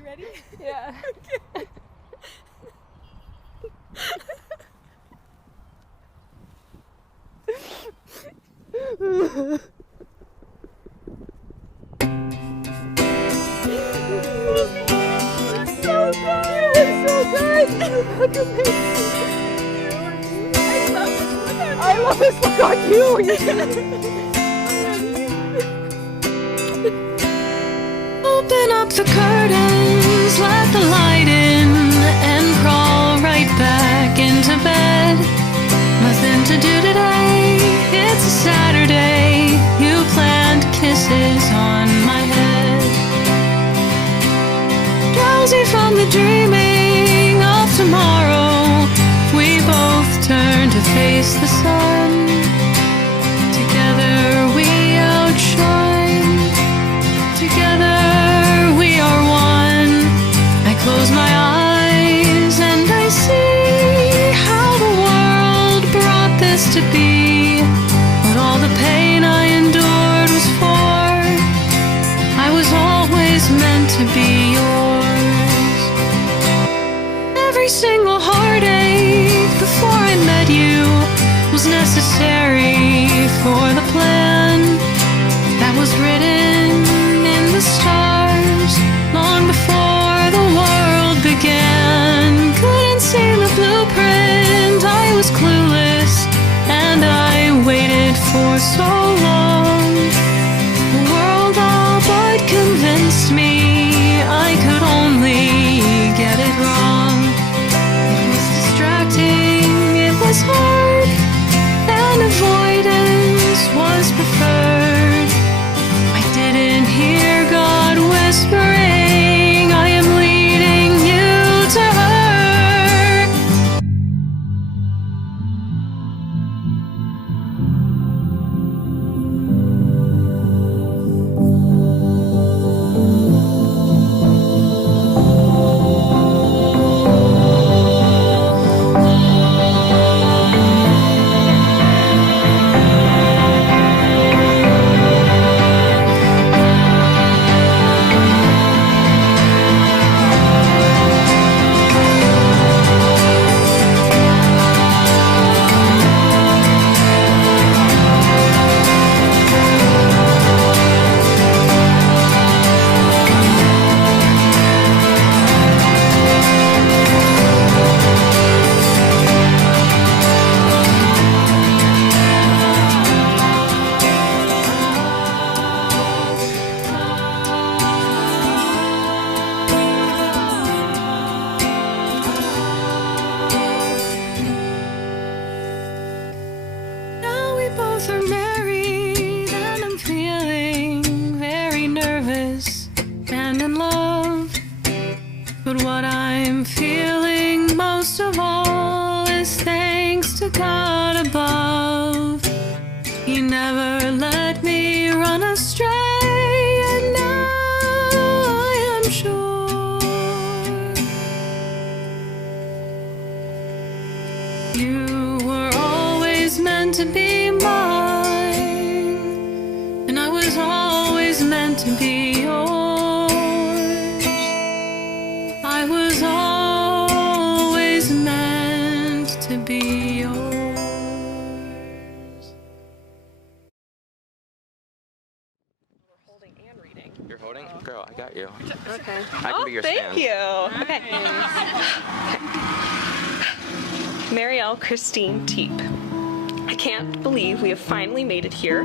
you ready? Yeah. Okay. So good! It was so good! You look amazing! I love this look on you! Open up the curtains, let the light in, and crawl right back into bed. Nothing to do today, it's a Saturday. You planned kisses on my head. Drowsy from the dreaming of tomorrow, we both turn to face the sun. Together we outshine. Together we are one. I close my eyes and I see how the world brought this to be. What all the pain I endured was for. I was always meant to be yours. Every single heartache before I met you was necessary for the plan that was written in the stars long before the world began. Couldn't see the blueprint, I was clueless, and I waited for so long. The world all but convinced me I could only get it wrong. It was distracting, it was hard, and avoidance was preferred. I didn't hear God whispering, I am leading you to her. Now we both are married, and I'm feeling very nervous and in love. But what I'm feeling most of all is thanks to God above. He never let me run astray, and now I am sure you were always meant to be mine, and I was always meant to be yours. I was always meant to be yours. Holding and reading. You're holding? Girl, I got you. Okay. I can be your thank stand. you. Okay. Marielle Christine Teep. I can't believe we have finally made it here,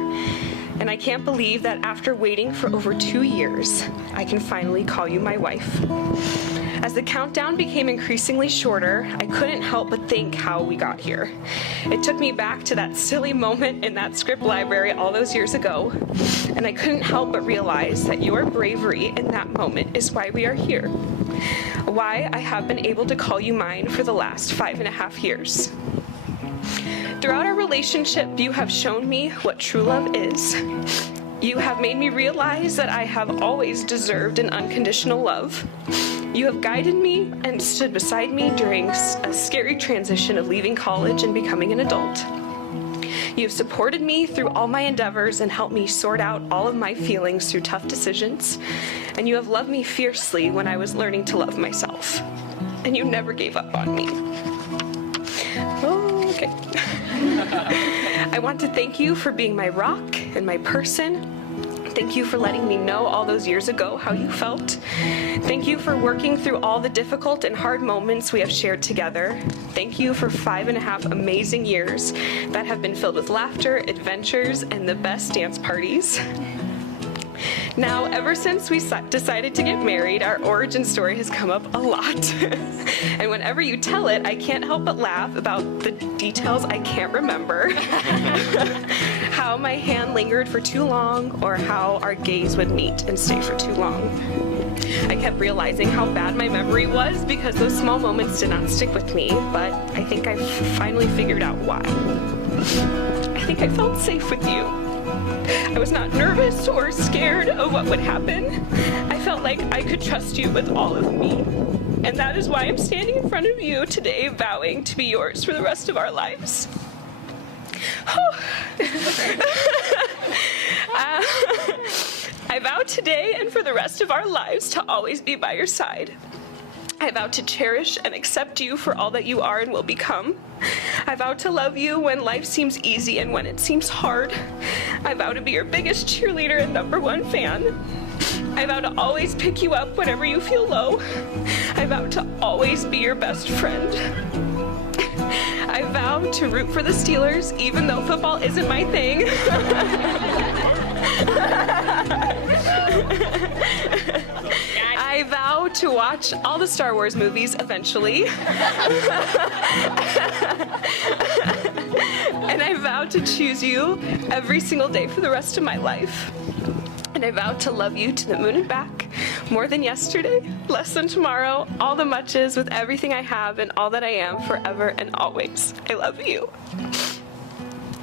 and I can't believe that after waiting for over 2 years, I can finally call you my wife. As the countdown became increasingly shorter, I couldn't help but think how we got here. It took me back to that silly moment in that script library all those years ago, and I couldn't help but realize that your bravery in that moment is why we are here. Why I have been able to call you mine for the last 5.5 years. Throughout our relationship, you have shown me what true love is. You have made me realize that I have always deserved an unconditional love. You have guided me and stood beside me during a scary transition of leaving college and becoming an adult. You have supported me through all my endeavors and helped me sort out all of my feelings through tough decisions. And you have loved me fiercely when I was learning to love myself. And you never gave up on me. Oh, okay. I want to thank you for being my rock and my person. Thank you for letting me know all those years ago how you felt. Thank you for working through all the difficult and hard moments we have shared together. Thank you for 5.5 amazing years that have been filled with laughter, adventures, and the best dance parties. Now, ever since we decided to get married, our origin story has come up a lot. And whenever you tell it, I can't help but laugh about the details I can't remember. How my hand lingered for too long, or how our gaze would meet and stay for too long. I kept realizing how bad my memory was because those small moments did not stick with me, but I think I finally figured out why. I think I felt safe with you. I was not nervous or scared of what would happen. I felt like I could trust you with all of me. And that is why I'm standing in front of you today, vowing to be yours for the rest of our lives. I vow today and for the rest of our lives to always be by your side. I vow to cherish and accept you for all that you are and will become. I vow to love you when life seems easy and when it seems hard. I vow to be your biggest cheerleader and #1 fan. I vow to always pick you up whenever you feel low. I vow to always be your best friend. I vow to root for the Steelers even though football isn't my thing. I vow to watch all the Star Wars movies eventually. And I vow to choose you every single day for the rest of my life. And I vow to love you to the moon and back, more than yesterday, less than tomorrow, all the muches with everything I have and all that I am forever and always. I love you.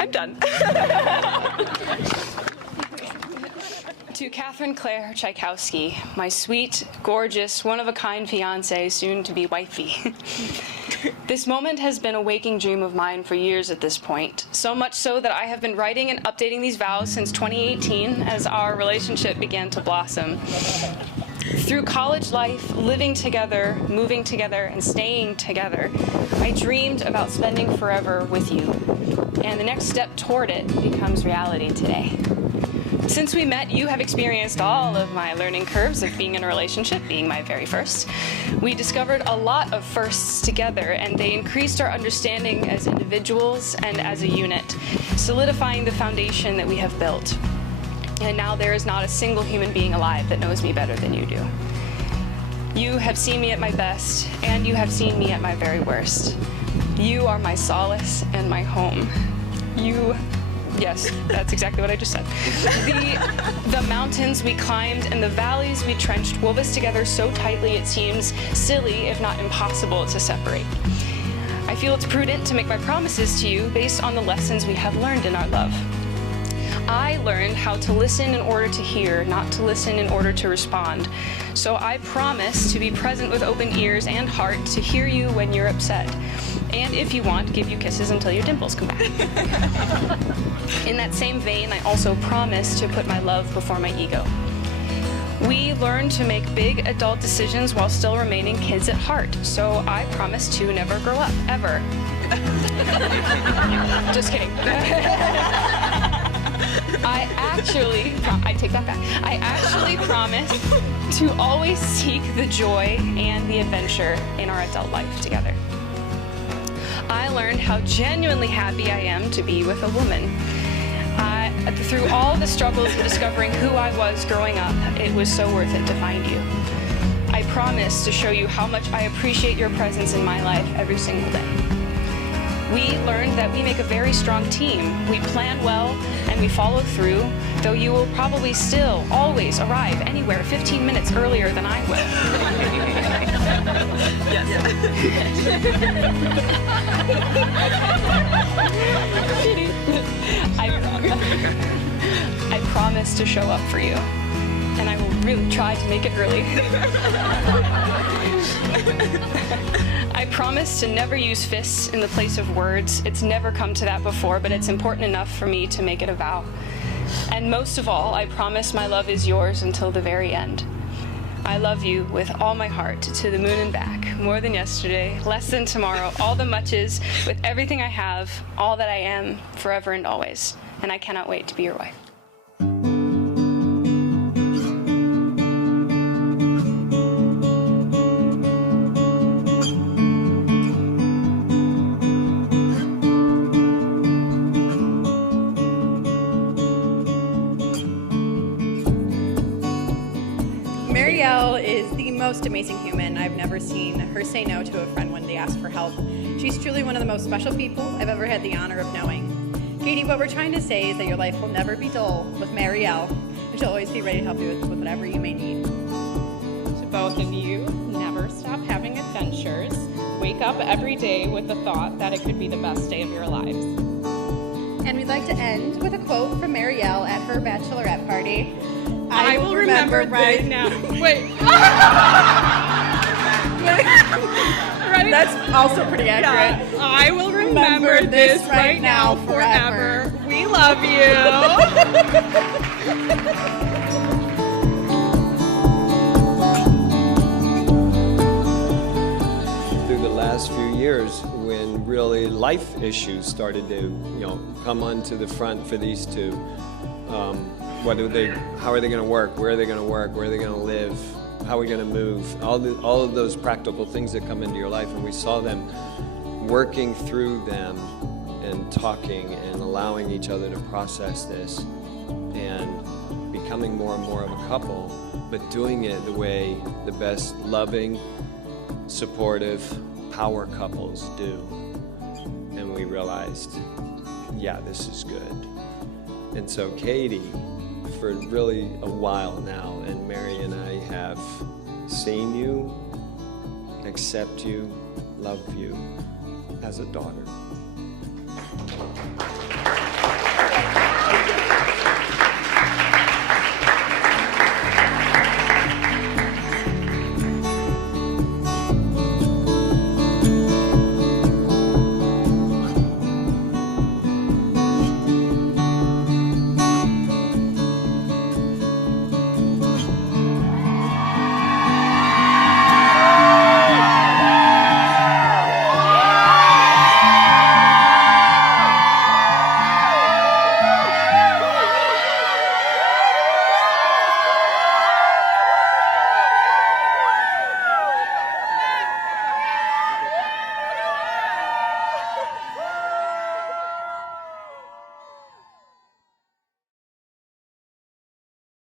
I'm done. To Catherine Claire Tchaikovsky, my sweet, gorgeous, one-of-a-kind fiancée, soon-to-be wifey. This moment has been a waking dream of mine for years at this point, so much so that I have been writing and updating these vows since 2018 as our relationship began to blossom. Through college life, living together, moving together, and staying together, I dreamed about spending forever with you, and the next step toward it becomes reality today. Since we met, you have experienced all of my learning curves of being in a relationship, being my very first. We discovered a lot of firsts together, and they increased our understanding as individuals and as a unit, solidifying the foundation that we have built. And now there is not a single human being alive that knows me better than you do. You have seen me at my best, and you have seen me at my very worst. You are my solace and my home. Yes, that's exactly what I just said. The mountains we climbed and the valleys we trenched wove us together so tightly it seems silly, if not impossible, to separate. I feel it's prudent to make my promises to you based on the lessons we have learned in our love. I learned how to listen in order to hear, not to listen in order to respond. So I promise to be present with open ears and heart to hear you when you're upset. And if you want, give you kisses until your dimples come back. In that same vein, I also promise to put my love before my ego. We learn to make big adult decisions while still remaining kids at heart. So I promise to never grow up, ever. Just kidding. I take that back. I actually promise to always seek the joy and the adventure in our adult life together. I learned how genuinely happy I am to be with a woman. Through all the struggles of discovering who I was growing up, it was so worth it to find you. I promise to show you how much I appreciate your presence in my life every single day. We learned that we make a very strong team. We plan well and we follow through, though you will probably still always arrive anywhere 15 minutes earlier than I will. I promise to show up for you, and I will really try to make it early. I I promise to never use fists in the place of words. It's never come to that before, but it's important enough for me to make it a vow. And most of all, I promise my love is yours until the very end. I love you with all my heart, to the moon and back, more than yesterday, less than tomorrow, all the muches, with everything I have, all that I am, forever and always. And I cannot wait to be your wife. Marielle is the most amazing human. I've never seen her say no to a friend when they ask for help. She's truly one of the most special people I've ever had the honor of knowing. Katie, what we're trying to say is that your life will never be dull with Marielle, and she'll always be ready to help you with whatever you may need. To both of you, never stop having adventures. Wake up every day with the thought that it could be the best day of your lives. And we'd like to end with a quote from Marielle at her bachelorette party. I will remember right now. Wait. That's also pretty accurate. Yeah. I will remember this right now forever. We love you. Through the last few years, when really life issues started to, come onto the front for these two, how are they going to work? Where are they going to work? Where are they going to live? How are we going to move? All of those practical things that come into your life, and we saw them working through them and talking and allowing each other to process this and becoming more and more of a couple, but doing it the way the best loving, supportive, power couples do. And we realized, yeah, this is good. And so Katie, for really a while now, and Mary and I have seen you, accept you, love you as a daughter.